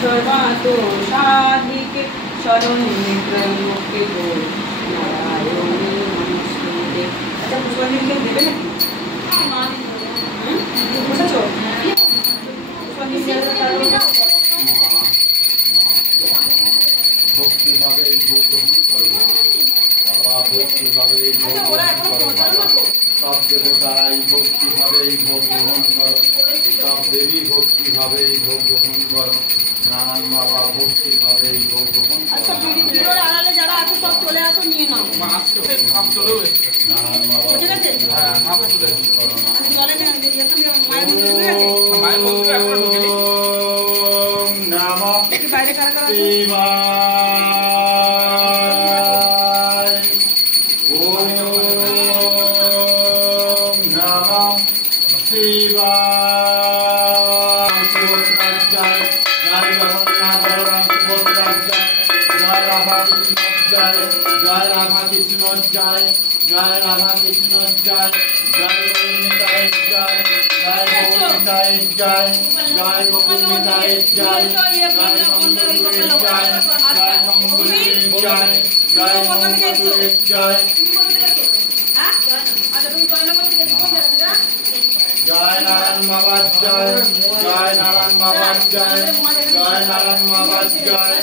सर्वातो साधिके शरण्ये त्र्यम्बके नारायणी नमस्ते। अच्छा पुष्पांजलि के देवे ना বুঝছো পুষ্পাঞ্জলি ভক্তি ভাবে ভোগ গ্রহণ করবা বাবা, ভক্তি ভাবে ভোগ গ্রহণ করবা। সব দেবতাই ভক্তি ভাবে ভোগ গ্রহণ করো, সব দেবী ভক্তি ভাবে ভোগ গ্রহণ করো। নারায়ণ বাবা ভক্তি ভাবে ভোগ গ্রহণ করো। আচ্ছা ভিডিওর আড়ালে যারা আছে সব চলে আসো, নিয়ে নাও। নারায়ণ বাবা ঠিক আছে, হ্যাঁ ভাব চলে করো না। চলে না মায়ের মন্দিরে এখনো ঢুকেনি। ওম নমঃ বাইরে কারা কারা আছে? শিবায়। ওম নমঃ শিবায়। সুভদ্রাজ্জায় জয় জগন্নাথ বলরাম সুভদ্রাজ্জায় জয় রাধা কৃষ্ণ জয়, জয় রাধা কৃষ্ণ জয়, জয় রাধা কৃষ্ণ জয়, জয় গোবিন্দায় জয়, জয় গোবিন্দায় জয়, জয় গোবিন্দায় জয়, জয় গঙ্গোত্রীর জয়, জয় শঙ্করের জয়, জয় গঙ্গোত্রীর জয়। জয় নারায়ণ বাবার জয়, জয় নারায়ণ বাবার জয়, জয় নারায়ণ বাবার জয়।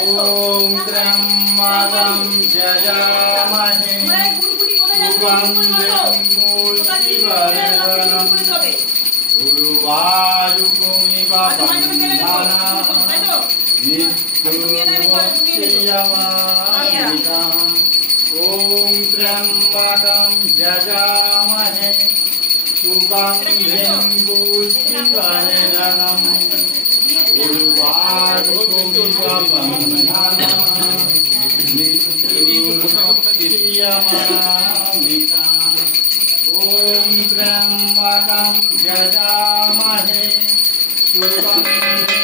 ওম ত্র্যম্বকং যজামহে সুগন্ধিং পুষ্টিবর্ধনং উর্বারুকমিব বন্ধনাৎ মৃত্যুর্মুক্ষীয়মামৃতাৎ। ওম ত্র্যম্বকং যজামহে সুগন্ধিং পুষ্টিবর্ধনং উর্বারুকমিব বন্ধনাৎ মৃত্যুর্মুক্ষীয়মামৃতাৎ। ওম ত্র্যম্বকং যজামহে সুগন্ধিং পুষ্টিবর্ধনং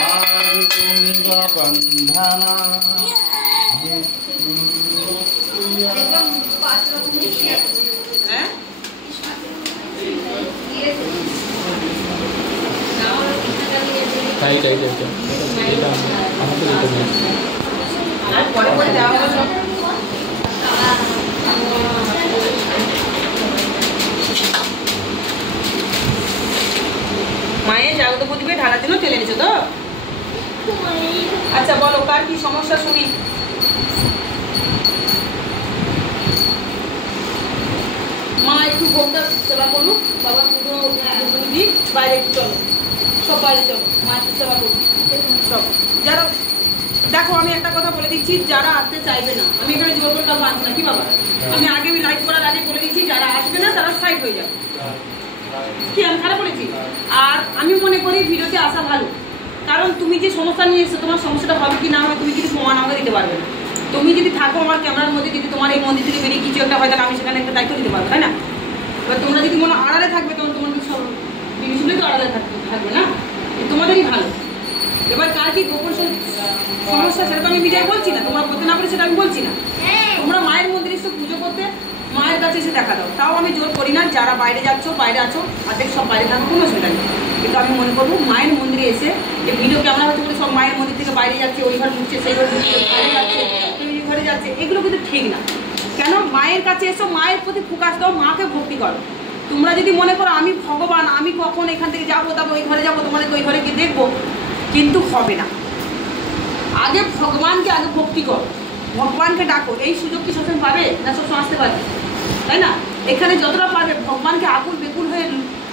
উর্বারুকমিব বন্ধনাৎ মায়ের জাগ্রত প্রদীপে ঢালার জন্য তেলে নিছো তো? আচ্ছা বলো কার কি সমস্যা শুনি। মা একটু ভোগটা সেবা করুক, বাবা পুজো দিদি বাইরে একটু চলো, সব বাইরে চলো, মা একটু সেবা করুক সব। যারা দেখো আমি একটা কথা বলে দিচ্ছি, যারা আসতে চাইবে না, আমি এখানে জোর করে কাউকে আসছি না কি বাবা, আমি আগে লাইভ করার আগে বলে দিচ্ছি যারা আসবে না তারা সাইড হয়ে যাবে। কি আমি খারাপ বলেছি? আর আমি মনে করি ভিডিওতে আসা ভালো, কারণ তুমি যে সমস্যা নিয়ে এসছো তোমার সমস্যাটা হবে কি না হবে তুমি কিন্তু প্রমাণ আমাকে দিতে পারবে না। তুমি যদি থাকো আমার ক্যামেরার মধ্যে, যদি তোমার এই মন্দির থেকে বেরিয়ে কিছু একটা হয় তাহলে আমি সেখানে একটা দায়িত্ব দিতে পারবো, তাই না? এবার তোমরা যদি মনে আড়ালে থাকবে তখন তোমার সব জিনিসগুলোই তো আড়ালে থাকবে না, তোমাদেরই ভালো। এবার কার কি গোপন সমস্যা সেটা তো আমি ভিডিও বলছি না, তোমরা বলতে না পারে সেটা আমি বলছি না। তোমরা মায়ের মন্দিরে এসে পুজো করতে মায়ের কাছে এসে দেখা দাও, তাও আমি জোর করি না। যারা বাইরে যাচ্ছ বাইরে আছো, অর্ধেক সব বাইরে থাকো, কোনো অসুবিধা নেই। কিন্তু আমি মনে করবো মায়ের মন্দিরে এসে যে ভিডিও ক্যামেরা হচ্ছে বলে সব মায়ের মন্দির থেকে বাইরে যাচ্ছে, ওই ঘর ঢুকছে সেই ঘর ঢুকছে, বাইরে যাচ্ছে টিভি ঘরে যাচ্ছে, এগুলো কিন্তু ঠিক না। কেন? মায়ের কাছে এসো, মায়ের প্রতি ফোকাস দাও, মাকে ভক্তি করো। তোমরা যদি মনে করো আমি ভগবান, আমি কখন এখান থেকে যাবো তারপর ওই ঘরে যাবো, তোমাদেরকে ওই ঘরে গিয়ে দেখবো, কিন্তু হবে না। আগে ভগবানকে আগে ভক্তি করো, ভগবানকে ডাকো। এই সুযোগ কি সবসময় পাবে না? সবসময় আসতে পারবে, তাই না? এখানে যতটা পারবে ভগবানকে আকুল বেকুল হয়ে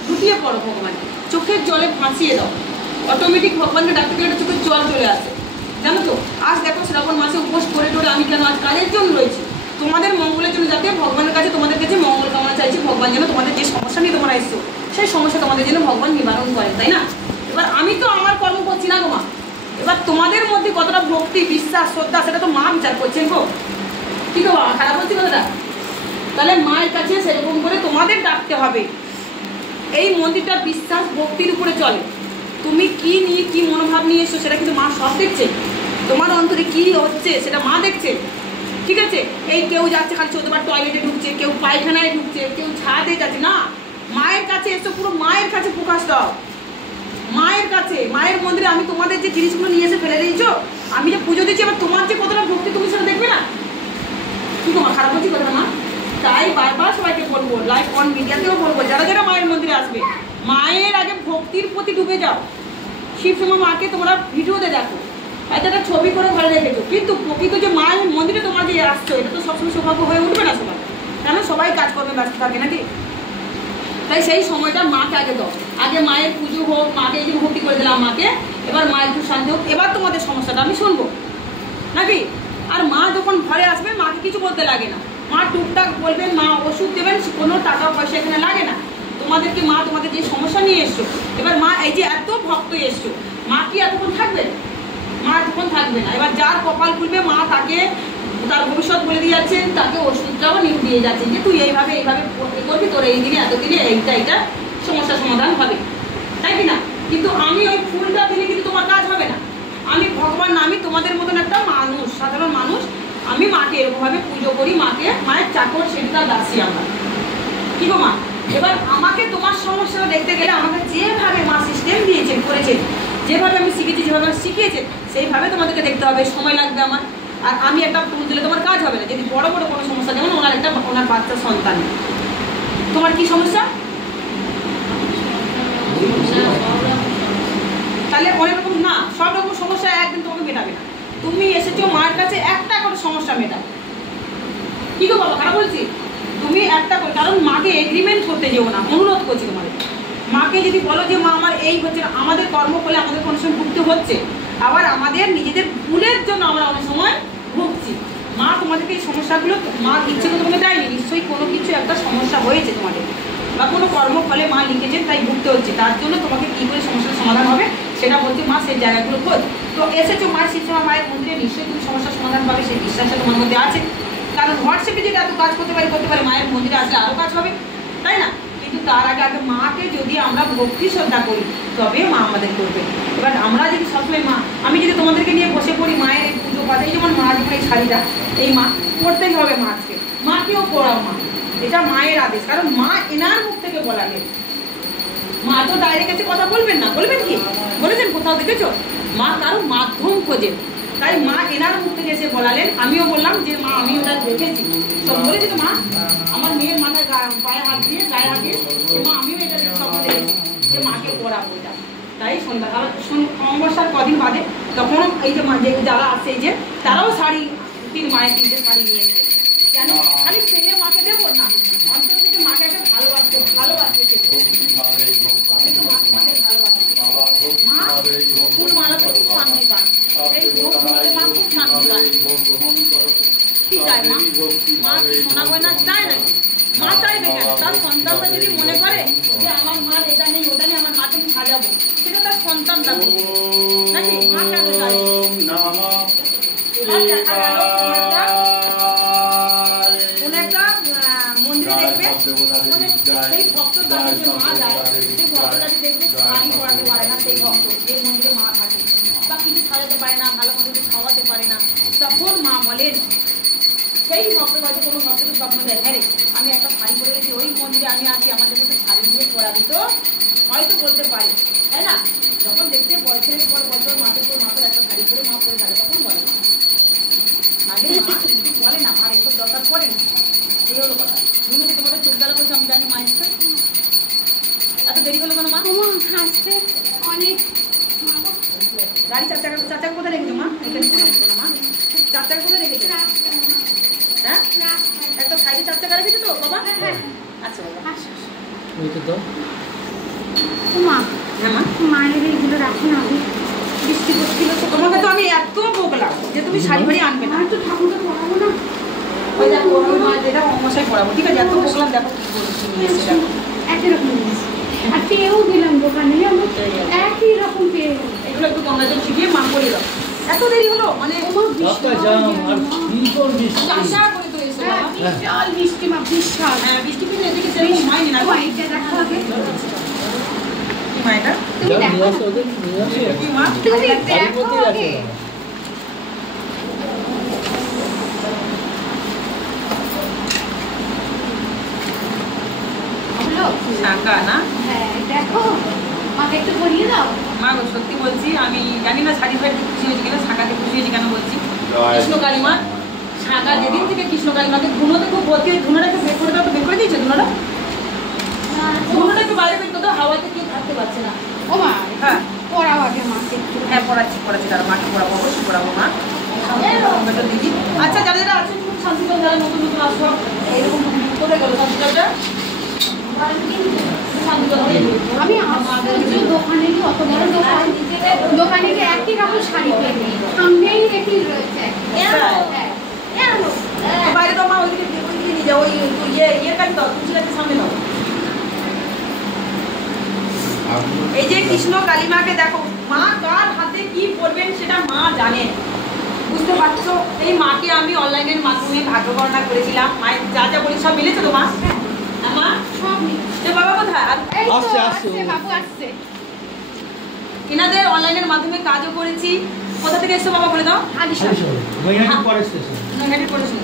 লুটিয়ে পড়ো, ভগবান চোখের জলে ভাসিয়ে দাও। অটোমেটিক ভগবানকে ডাকতে গেলে চোখের জল চলে আসে, জানো তো? আজ দেখো শ্রাবণ মাসে উপোস করে টোরে আমি কেন আজ কাজের জন্য রয়েছি, তোমাদের মঙ্গলের জন্য, যাতে ভগবানের কাছে তোমাদের কাছে মঙ্গল কামনা চাইছি। ভগবান যেন তোমাদের যে সমস্যা নিয়ে তোমরা এসছো সেই সমস্যা তোমাদের যেন ভগবান নিবারণ করেন, তাই না? এবার আমি তো আমার কর্ম করছি না গো মা, এবার তোমাদের মধ্যে কতটা ভক্তি বিশ্বাস শ্রদ্ধা সেটা তো মা বিচার করছেন গো। কি গো বাবা, খারাপ বলছি কথাটা? তাহলে মায়ের কাছে সেরকম করে তোমাদের ডাকতে হবে। এই মন্দিরটা বিশ্বাস ভক্তির উপরে চলে। তুমি কি নিয়ে কি মনোভাব নিয়ে এসছো সেটা কিন্তু মা সব দেখছে। তোমার অন্তরে কি হচ্ছে সেটা মা দেখছে, ঠিক আছে? এই কেউ যাচ্ছে খালি 14 বার টয়লেটে ঢুকছে, কেউ পায়খানায় ঢুকছে, কেউ ছাদে যাচ্ছে না। মায়ের কাছে এসো, পুরো মায়ের কাছে প্রকাশ দাও, মায়ের কাছে, মায়ের মন্দিরে। আমি তোমাদের যে জিনিসগুলো নিয়ে এসে ফেলে দিয়েছো, আমি যে পুজো দিচ্ছি, এবার তোমার যে কতটা ভক্তি তুমি সেটা দেখবে না। কি তোমার খারাপ হচ্ছে কথা মা? তাই বারবার সবাইকে বলবো, লাইভ অন মিডিয়াতেও বলবো, যারা যারা মায়ের মন্দিরে আসবে মায়ের আগে ভক্তির প্রতি ডুবে যাও। শিবসমা মাকে তোমরা ভিডিওতে দেখো, একটা ছবি করে ঘরে রেখেছো, কিন্তু প্রকৃত যে মায়ের মন্দিরে তোমরা যে আসছো এটা তো সবসময় সৌভাগ্য হয়ে উঠবে না সবাই, কেন? সবাই কাজ করবে, ব্যস্ত থাকে নাকি? তাই সেই সময়টা মাকে আগে দাও। আগে মায়ের পুজো হোক, মাকে এই যে ভক্তি করে দিলাম মাকে, এবার মায়ের একটু শান্তি হোক, এবার তোমাদের সমস্যাটা আমি শুনবো নাকি? আর মা যখন ঘরে আসবে মাকে কিছু বলতে লাগে না, মা টুকটাক বলবেন, মা ওষুধ দেবেন, কোনো টাকা পয়সা এখানে লাগে না। তোমাদেরকে মা তোমাদের যে সমস্যা নিয়ে এসছো, এবার মা এই যে এত ভক্ত এসছো, মা কি এতক্ষণ থাকবে? মা এতক্ষণ থাকবে না। এবার যার কপাল খুলবে মা তাকে তার ভবিষ্যৎ বলে দিয়ে যাচ্ছেন, তাকে ওষুধটাও নিয়ে দিয়ে যাচ্ছেন যে তুই এইভাবে এইভাবে করবি, তোর এই দিনে এত দিনে এইটা সমস্যার সমাধান হবে, তাই কি না? কিন্তু আমি ওই ফুলটা দিলে কিন্তু তোমার কাজ হবে না। আমি ভগবান না, আমি তোমাদের মতন একটা মানুষ, সাধারণ মানুষ। আমি মাকে এরকমভাবে পুজো করি, মাকে মায়ের চাকর সেটা দাসি আমরা, কি গো মা? এবার আমাকে তোমার সমস্যাটা দেখতে গেলে আমাকে যেভাবে মা সিস্টেম দিয়েছেন করেছেন, যেভাবে আমি শিখেছি, যেভাবে শিখিয়েছেন সেইভাবে তোমাদেরকে দেখতে হবে। সময় লাগবে আমার। আর আমি একটা ফুল দিলে তোমার কাজ হবে না। যদি বড় বড় কোনো সমস্যা, যেমন ওনার বাচ্চার সন্তান, তোমার কি সমস্যা? তাহলে অনেক রকম না, সব রকম সমস্যা একদিন তোমাকে মেটাবে না। তুমি এসেছো মায়ের কাছে একটা করে সমস্যা মেটাও, কি গো বাবা, খারাপ বলছি? তুমি একটা করে, কারণ মাকে এগ্রিমেন্ট করতে যেও না, অনুরোধ করছি তোমাদের। মাকে যদি বলো যে মা আমার এই হচ্ছে না, আমাদের কর্ম করলে আমাদের কোনো সময় ভুগতে হচ্ছে, আবার আমাদের নিজেদের ভুলের জন্য আমরা অনেক সময় ভুগছি। মা তোমাদেরকে এই সমস্যাগুলো মা ইচ্ছে করে তোমাকে দেয়নি, নিশ্চয়ই কোনো কিছু একটা সমস্যা হয়েছে তোমাদের, বা কোনো কর্ম ফলে মা লিখেছেন তাই ভুগতে হচ্ছে। তার জন্য তোমাকে কী করে সমস্যার সমাধান হবে সেটা বলছে মা, সেই জায়গাগুলো খোঁজ। তো এসেছো মায়ের শিবসমা মায়ের মন্দিরে, নিশ্চয়ই তুমি সমস্যার সমাধান পাবে, সেই বিশ্বাসটা তোমার মধ্যে আছে। কারণ হোয়াটসঅ্যাপে যেটা এত কাজ করতে পারি, মায়ের মন্দিরে আসলে আরও কাজ হবে, তাই না? কিন্তু তার আগে মাকে যদি আমরা ভক্তি শ্রদ্ধা করি তবে মা আমাদের করবে। এবার আমরা যদি সবসময় মা, আমি যদি তোমাদেরকে নিয়ে বসে পড়ি মায়ের এই পুজো পাঠ, এই যেমন মা যেমন এই শাড়িটা, এই মা করতেই হবে মাকে, মাকেও পড়াও মা, এটা মায়ের আদেশ। কারণ মা এনার মুখ থেকে বলালেন, মা তো ডাইরেক্ট এসে কথা বলবেন না, বলবেন কি? বলেছেন কোথাও দেখেছো? মা কারো মাধ্যম খোঁজেন, তাই মা এনার মুখ থেকে এসে বলালেন। আমিও বললাম যে মা আমি ওটা দেখেছি, সব বলেছি তো মা, আমার মেয়ের মাথায় গায়ে হাত দিয়ে মা আমিও এটা সব দেখেছি যে মাকে পড়াবো এটা। তাই সন্ধ্যা অমাবস্যার কদিন বাদে তখন এই যে যারা আছে এই যে তারাও শাড়ি, মায়ের 3টে শাড়ি নিয়ে এসে, কেন খালি ছেলে মাকে দেবো না, অন্তর থেকে মাকে একটা ভালোবাসতে মা ফুল মালা তো খুব শান্তি পান, এই ভোগ মা খুব শান্তি পান। কি চায় মা? মা সোনা গয়না চায় নাকি? মা চাইবে কেন? তার সন্তানটা যদি মনে করে যে আমার মার এটা নেই ওটা নেই, আমার মাকে আমি সাজাবো, সেটা তার সন্তানটা নাকি? মা কেন চাইবে? মন্দিরে দেখবে সেই ভক্তটা মা যায়, সেই ভক্তটাকে দেখবে শাড়ি পরাতে পারে না, সেই ভক্ত যে মন্দিরে মা থাকে, বা কিছু সাজাতে পারে না, ভালো মন্দ কিছু খাওয়াতে পারে না, তখন মা বলেন সেই ভক্ত হয়তো কোনো ভক্তকে স্বপ্ন দেয়, হ্যাঁ রে আমি একটা শাড়ি পরে গেছি, ওই মন্দিরে আমি আছি, আমার জন্য শাড়ি দিয়ে পরা দিত, হয়তো বলতে পারে, তাই না? যখন দেখতে বছরের পর বছর মাসের পর মাসের একটা শাড়ি পরে মা পরে থাকে, তখন বলে না, আগে মা কিন্তু বলে না, মার এইসব দরকার পড়ে না। এই হলো কথা। তুমি যে তোমাদের চোখ জ্বালা করছো আমি জানি, মা এসছে, এত দেরি হলো কেন মা? হাসতে অনেক গাড়ি 4 চাকা কোথায় রেখেছো মা? এখানে না মা, 4 টাকা করে রেখেছো? হ্যাঁ, একটা সাইডে 4 টাকা রেখেছো তো বাবা? আচ্ছা বাবা, ওইটা তো মা, হ্যাঁ মা, মায়ের এইগুলো রাখি না, বৃষ্টি পড়ছিল তো। তোমাকে তো আমি এত বকলাম যে তুমি শাড়ি ফাড়ি আনবে না। আর তো ঠাকুরকে পড়াবো না। ওই দেখো ওই মা যেটা অমশাই পড়াবো, ঠিক আছে? এত বকলাম, দেখো কি বলছি নিয়ে এসে দেখো। একই রকম জিনিস। আর পেয়েও দিলাম দোকানে, আমার একই রকম পেয়ে। এগুলো একটু গঙ্গা জল ছিটিয়ে মা করে দাও। এত দেরি হলো মানে রাস্তা জাম আর ভীষণ বৃষ্টি। আশা করে তো এসে হ্যাঁ, বাবা। বিশাল বৃষ্টি মা, বিশাল। হ্যাঁ, বৃষ্টি কিন্তু এদিকে সেরকম হয়নি না। ও, এটা দেখো আগে। কি মা এটা? তুমি যাও, দেখো নিয়ে না। আসো ওদের, নিয়ে আসো। কি মা? তুমি বাড়ির দেখো মধ্যেই আগে। রাখো। হলো? শাঁকা না? হ্যাঁ, দেখো। মাকে একটু পরিয়ে দাও। মা গো সত্যি বলছি, আমি জানি না শাড়ি ফাড়িতে খুশি হয়েছি কিনা, শাঁকাতে খুশি হয়েছি কেন বলছি। জয়। কৃষ্ণ কালিমা শাঁকা যেদিন থেকে কৃষ্ণ কালিমাকে ধুনোতে খুব ভর্তি হয়ে ধুনোটা একটু বের করে দাও তো, বের করে দিয়েছে ধুনোটা? ধুনোটা একটু বাইরে বের করে দাও, হাওয়াতে কেউ থাকতে পারছে না। ও মা, হ্যাঁ পড়াও আগে মাকে একটু। হ্যাঁ, পড়াচ্ছি তার মাকে পড়াবো, অবশ্যই পড়াবো মা। দিদি আচ্ছা, যারা যারা আছেন খুব শান্তিজল, যারা নতুন নতুন আসবো এরকম কোথায় গেল শান্তিজলটা? শান্তিজল দিয়ে দিই। আমি আশ্চর্য, দোকানে কি অত বড় দোকান, দোকানে কি একই রকম শাড়ি পেয়ে গেল। সামনেই রেখে রয়েছে। হ্যাঁ। বাইরে তো মা ওইদিকে নিয়ে যাও, ওই ইয়ের কাছে দাও, তুলসী গাছের সামনে দাও। এই যে কৃষ্ণ কালিমাকে দেখো, মা কার হাতে কি পড়বেন সেটা মা জানেন, বুঝতে পারছো? এই মাকে আমি অনলাইনের মাধ্যমে ভাগ্য গণনা করেছিলাম, মায়ের যা যা বলি সব মিলেছে তো মা? হ্যাঁ মা, সব নেই। যে বাবা কোথায়? আর এই তো আসছে, আসছে, বাবু আসছে। এনাদের অনলাইনের মাধ্যমে কাজও করেছি। কোথা থেকে এসছো বাবা বলে দাও? আলিশা। নৈহাটি পরের স্টেশন। নৈহাটি করেছি।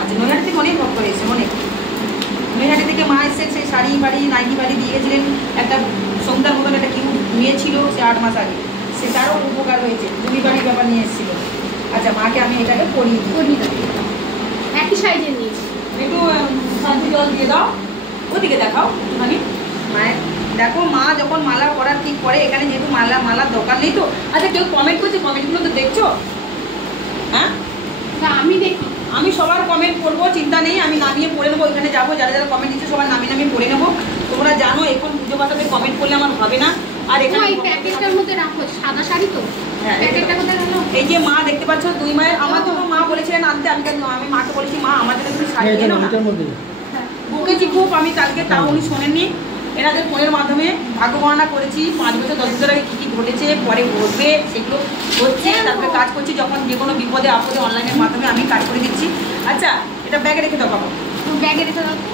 আচ্ছা, নৈহাটি থেকে অনেক ভক্ত এসেছে, অনেক। নৈহাটি থেকে মা এসে সেই শাড়ি বাড়ি নাইটি বাড়ি দিয়ে গেছিলেন। একটা সন্ধ্যার মতন একটা কিউ মেয়ে ছিল, সে 8 মাস আগে, সেটারও উপকার হয়েছে, জমি বাড়ির ব্যাপার নিয়ে এসেছিল। আচ্ছা, মাকে আমি এটাকে পরিয়ে দিই। করিয়ে দাও। একই সাইজের নিয়েছি। একটু শান্তি জল দিয়ে দাও, ওদিকে দেখাও একটুখানি। মায়ের দেখো, মা যখন মালা পরার ঠিক করে, এখানে যেহেতু মালার দোকান নেই তো। আচ্ছা, কেউ কমেন্ট করছে, কমেন্টগুলো তো দেখছো? হ্যাঁ, তা আমি দেখি। আমি সবার কমেন্ট করবো, চিন্তা নেই, আমি নামিয়ে পড়ে নেবো। ওইখানে যাবো, যারা যারা কমেন্ট দিচ্ছে সবার নামিয়ে পড়ে নেবো। তোমরা জানো এখন পুজো পাতাতে কমেন্ট করলে আমার হবে না। আর এখানে ওই প্যাকেটটার মধ্যে রাখো, সাদা শাড়ি তো। হ্যাঁ, প্যাকেটটা কোথায় গেল? এই যে মা দেখতে পাচ্ছ, 2 মায়ের, আমার তো মা বলেছিলেন আনতে, আমি মাকে বলেছি মা আমার জন্য তুমি শাড়ি এটা এনো না। এটার মধ্যে। বকেছি খুব আমি কালকে, তাও উনি শোনেননি। এনাদের ফোনের মাধ্যমে ভাগ্য গণনা করেছি, 5 বছর 10 বছর আগে কী কী ঘটেছে, পরে ঘটবে, সেগুলো হচ্ছে। তারপরে কাজ করছি, যখন যে কোনো বিপদে আপদে অনলাইনের মাধ্যমে আমি কাজ করে দিচ্ছি। আচ্ছা, এটা ব্যাগে রেখে দাও বাবা, ব্যাগে রেখে দাও তো।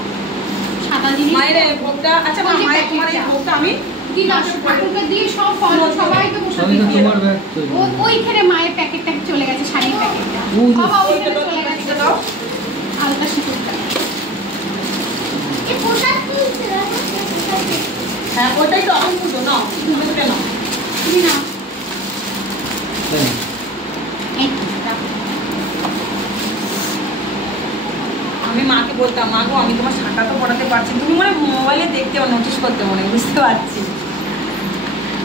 সাদা জিনিস। মায়ের ভোগটা। আচ্ছা মা, মায়ের তোমার এই ভোগটা আমি দিলাম, ঠাকুরকে দিয়ে সব ফল, সবাই তো বসে সবই তো দিয়ে তোমার দাও। ব্যাগ তো। ওইখানে মায়ের প্যাকেটটা চলে গেছে, শাড়ির প্যাকেটটা। ওই যে। বাবা ওইখানে চলে গেছে। দাও। আলতা সিঁদুরটা। হ্যাঁ, ওটাই তো আমি খুঁজো নাও, তুমি নাও। তুমি না। হ্যাঁ। এই তো, রাখো। আমি মাকে বলতাম, মা গো আমি তোমার শাঁখা তো পড়াতে পারছি, তুমি মানে মোবাইলে দেখতে নোটিস করতে মনে, বুঝতে পারছি।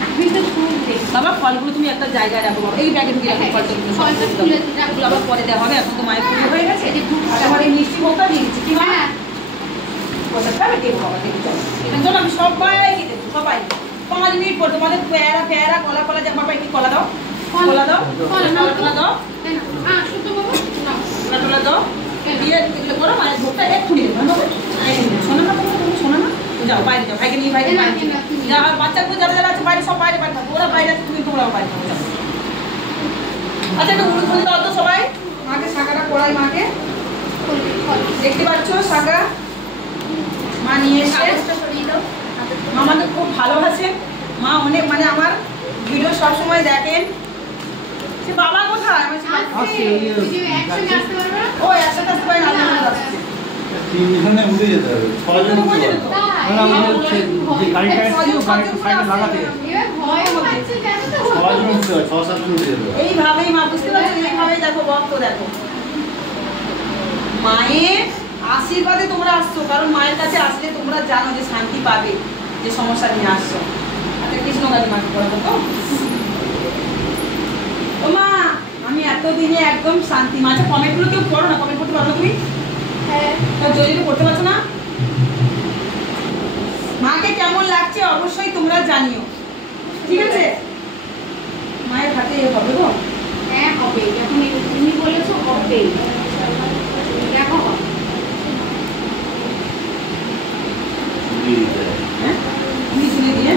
আমি তো খুব দেখি। বাবা ফলগুলো তুমি একটা জায়গায় রাখো বাবা, এই ব্যাগে ঢুকে রাখো ফলটা, ফলটা তুলে রাখো। এগুলো আবার পরে দেওয়া হবে, এখন তো মায়ের পুজো হয়ে গেছে। এই যে দুধ আর আমার এই মিষ্টি ভোগটা দিয়ে দিচ্ছি, কি মা? হ্যাঁ। ওটা আমি দেবো বাবা, দেবো চলো। এটার জন্য আমি সবাইকে দেবো, সবাই 5 মিনিট পর তোমাদের পেয়ারা কলা যা বাবা, একটু কলা দাও, কলা দাও, কলা নাও তো। কলা দাও, এই নাও। শুধু বাবা নাও। কলা দাও, দিয়ে এগুলো করো, মায়ের ভোগটা এক্ষুনি দেবো, শোনো না তুমি, শোনো না, যাও বাইরে যাও, ভাইকে নিয়ে বাইরে যা। আর বাচ্চাগুলো যারা যারা আছে বাইরে, সব বাইরে থাকো, ওরা বাইরে আছে, তোমরাও বাইরে থাকো, যাও। আচ্ছা, একটু উড়ুদ খুলে দাও তো সবাই, মাকে শাঁখাটা পড়াই, মাকে দেখতে পাচ্ছ শাঁখা মা নিয়ে এসে। মা আমাকে খুব ভালোবাসে, মা অনেক, মানে আমার ভিডিও সবসময় দেখেন। সে বাবা কোথায়? আমি বলছি, আসছে, ওই যে- তুই একসঙ্গে আসতে পারবে না? ও একসাথে আসতে পারে না, আলাদা আসছে। 3 উঠে যেতে হবে, 6 জন উঠতে হবে। তাই? না, না, হচ্ছে যে গাড়িটা এসেছিল, গাড়িটা সাইডে লাগাতে গেছে। এবার ভয় পাচ্ছে, জানো তো? 6 জন উঠতে হবে, 6-7 জন উঠে যেতে হবে। এইভাবেই মা, বুঝতে পারছো, এইভাবেই দেখো ভক্ত দেখো, মায়ের আশীর্বাদে তোমরা আসছো, কারণ মায়ের কাছে আসলে তোমরা জানো যে শান্তি পাবে, যে সমস্যা নিয়ে আসছো। আচ্ছা, কৃষ্ণ গাড়ি মাকে পড়াবো তো। ও মা, আমি এত দিনে একদম শান্তি। মাঝে কমেন্টগুলো কেউ করো না, কমেন্ট করতে পারো না তুমি? হ্যাঁ যদি তো করতে পারছো না। মাকে কেমন লাগছে অবশ্যই তোমরা জানিও, ঠিক আছে? মায়ের হাতে হবে গো। হ্যাঁ হবে, যখন তুমি বলেছো হবে, দেখো হ্যাঁ তুমি ঝুলে দিয়ে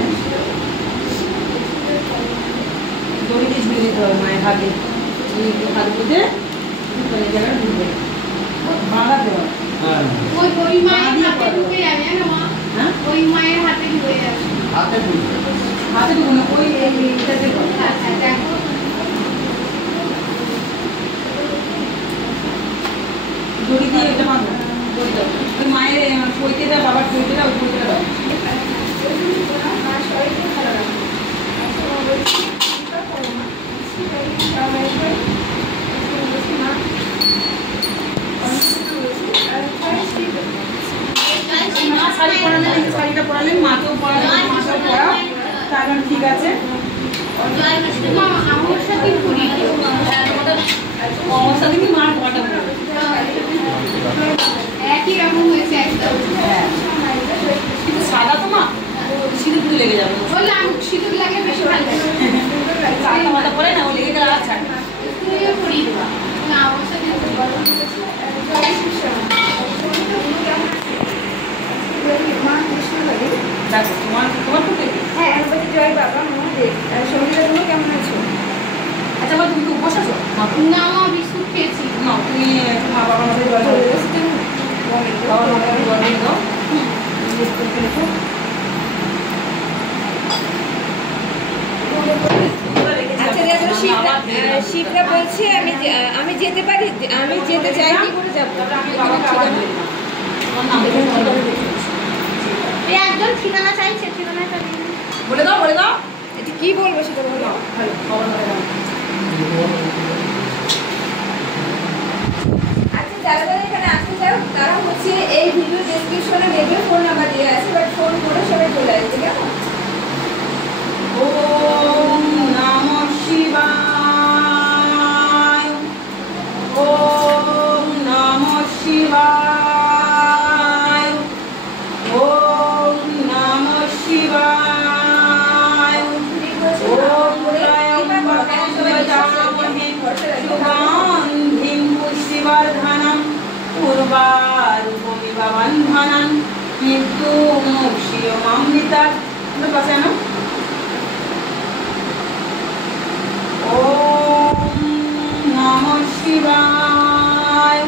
দড়ি দিয়ে ঝুলে দিতে হবে মায়ের হাতে। হাত বুঝে জায়গায় ঢুকবে, বাঁধাতে হবে। ওই ওই মায়ের হাতে ঢুকে যাবে না মা? হ্যাঁ ওই মায়ের হাতে ঢুকে যাবে, হাতে ঢুকবে। হাতে ঢুকো না, ওই এইটাতে করো। আচ্ছা দেখো দড়ি দিয়ে এটা বাঁধো, দড়িটা ওই মায়ের পৈতেটা, বাবার পৈতেটা, ওই পৈতেটা দাও। মা শাড়ি পরালেন, এই শাড়িটা পরালেন, মাকেও পরালেন, মাকেও পরাও, তার ঠিক আছে। মা আমার সাথে ঘুরি আমার সাথে কি মার পরাটা পরাবে? একই রকম হয়েছে একদম। হ্যাঁ কিন্তু সাদা তো মা সিঁদুর পুজো লেগে যাবে। বললাম সিঁদুর লাগে বেশি ভালো লাগে, সাদা মাথা পরে না, ও লেগে গেলে আর ছাড়বে না। তুমিও করিয়ে দেবা না আমার সাথে দেখো তোমার তোমার তো দেখি। হ্যাঁ বলছি জয় বাবা মহাদেব। সঙ্গীতা তুমি কেমন আছো? আচ্ছা মা তুমি তো উপোস আছো? না মা বিস্কুট খেয়েছি। না তুমি একটু মা বাবার মধ্যে জল ঢালো। বাবার মধ্যে জল দিয়ে দাও। বিস্কুট খেয়েছো? আচ্ছা দেখো শিবরা বলছে আমি যেতে পারি, আমি যেতে চাই, কি করে যাবো? এই একজন ঠিকানা চাইছে, ঠিকানাটা দিন। বলে দাও, বলে দাও। এটা কি বলবো সেটা বলো। ভালো, বাবার মধ্যে দাও। আচ্ছা যারা যারা এখানে আসতে চাও তারা হচ্ছে এই ভিডিও ডেসক্রিপশনে দেখবে, ফোন নাম্বার দিয়ে আছে, বাট ফোন করে সবাই চলে আসবে, কেমন? ওম নমঃ শিবায়, ওম নমঃ শিবায়, ওম নমঃ শিবায়, ওম ত্রয়ম্বকং যজামহে সুগন্ধিং পুষ্টিবর্ধনম উর্বারুকমিব বন্ধনম মৃত্যুমুক্ষীয়মামৃতাৎ। তোমরা পাশে আনো। ওম নমঃ শিবায়,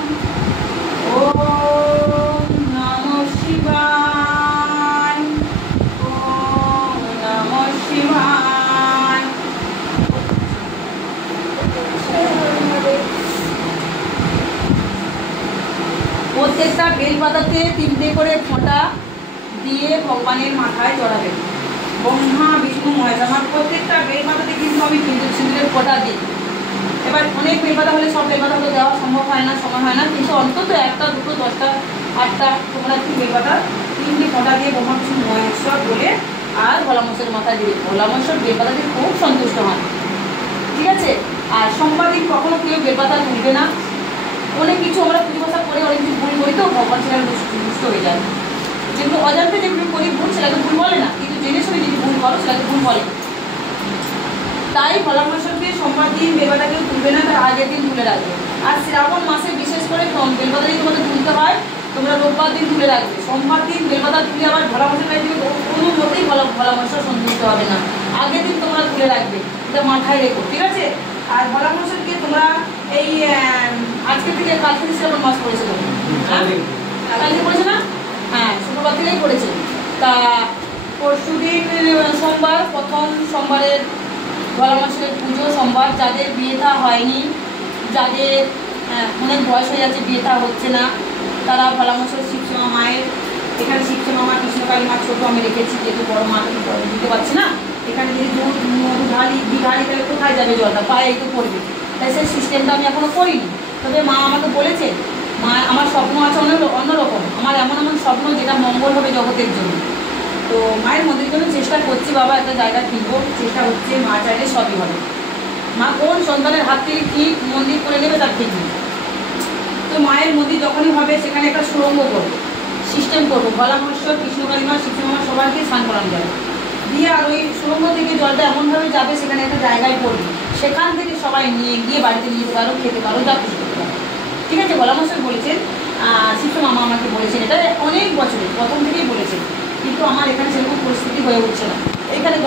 ওম নমঃ শিবায়, ওম নমঃ শিবায়। প্রত্যেকটা বেলপাতাতে 3টে করে ফোঁটা দিয়ে ভগবানের মাথায় চড়াবেন। ব্রহ্মা বিষ্ণু মহেশ, আমার প্রত্যেকটা বেলপাতাতে কিন্তু আমি সিঁদুরের ফোঁটা দিই। এবার অনেক বেলপাতা হলে সব বেলপাতাগুলো দেওয়া সম্ভব হয় না, সময় হয় না, কিন্তু অন্তত 1টা 2টো 10টা 8টা তোমরা কি বেলপাতা 3টে ফোঁটা দিয়ে ব্রহ্মা বিষ্ণু মহেশ্বর বলে আর ভোলা মহেশ্বরের মাথায় দিবে। ভোলা মহেশ্বর বেলপাতা দিয়ে খুব সন্তুষ্ট হন, ঠিক আছে? আর সোমবার দিন কখনো কেউ বেলপাতা তুলবে না। অনেক কিছু আমরা পুজো পাশা করে অনেক কিছু ভুল করি, তো ভগবান সেখানে দুষ্ট হয়ে যায়। যেগুলো অজান্তে যেগুলো করি ভুল, সেটাকে ভুল বলে না, কিন্তু জেনে শুনে যদি ভুল করো সেটাকে ভুল বলে। তাই ভোলা মহেশ্বরকে সোমবার দিন বেলপাতা কেউ তুলবে না, তার আগের দিন তুলে রাখবে। আর শ্রাবণ মাসে বিশেষ করে বেলপাতা যদি তোমাদের তুলতে হয়, তোমরা রোববার দিন তুলে রাখবে। সোমবার দিন বেলপাতা তুলে আবার ভোলা মহেশ্বর বাড়ি থেকে কোনো মতেই ভোলা মহেশ্বর সন্তুষ্ট হবে না। আগের দিন তোমরা তুলে রাখবে, এটা মাথায় রেখো, ঠিক আছে? আর ভোলা মহেশ্বরকে তোমরা এই আজকে থেকে কাল থেকে শ্রাবণ মাস পড়েছিল, কালকে পড়েছে না? হ্যাঁ শুক্রবার থেকেই পড়েছে। তা পরশু দিন সোমবার, প্রথম সোমবারের ভোলা মহেশ্বরের পুজো সোমবার। যাদের বিয়ে থা হয়নি, যাদের অনেক বয়স হয়ে যাচ্ছে, বিয়ে থা হচ্ছে না, তারা ভোলা মহেশ্বর শিবশ্যামা মায়ের, এখানে শিবশ্যামা মা, কৃষ্ণকালী মা ছোটো আমি রেখেছি, যেহেতু বড় মাকে দিতে পারছি না। এখানে যদি দুধ মধু ঢালি ঘি ঢালি তাহলে কোথায় যাবে জলটা? পায়ে একটু পড়বে। তাই সেই সিস্টেমটা আমি এখনও করিনি, তবে মা আমাকে বলেছে। মা আমার স্বপ্ন আছে অন্যরকম, আমার এমন এমন স্বপ্ন যেটা মঙ্গল হবে জগতের জন্য। তো মায়ের মন্দিরের জন্য চেষ্টা করছি বাবা, একটা জায়গা কিনবো, চেষ্টা হচ্ছে, মা চাইলে সবই হবে। মা কোন সন্তানের হাত থেকে কি মন্দির করে নেবে তার ঠিক নেই। তো মায়ের মন্দির যখনই হবে সেখানে একটা সুড়ঙ্গ করবো, সিস্টেম করবো, ভোলা মহেশ্বর, কৃষ্ণকালী মা, শিবমা সবাইকে স্নান করানো যাবে, দিয়ে আর ওই সুড়ঙ্গ থেকে জলটা এমনভাবে যাবে সেখানে একটা জায়গায় পড়বে, সেখান থেকে সবাই নিয়ে গিয়ে বাড়িতে নিয়ে যেতে পারো, খেতে পারো, যা কিছু করতে পারো। ঠিক আছে, ভোলা মহেশ্বর বলেছেন, শিশু মামা আমাকে বলেছেন, এটা অনেক বছরের প্রথম থেকেই বলেছেন, কিন্তু আমার এখানে সেরকম পরিস্থিতি হয়ে উঠছে না। এখানে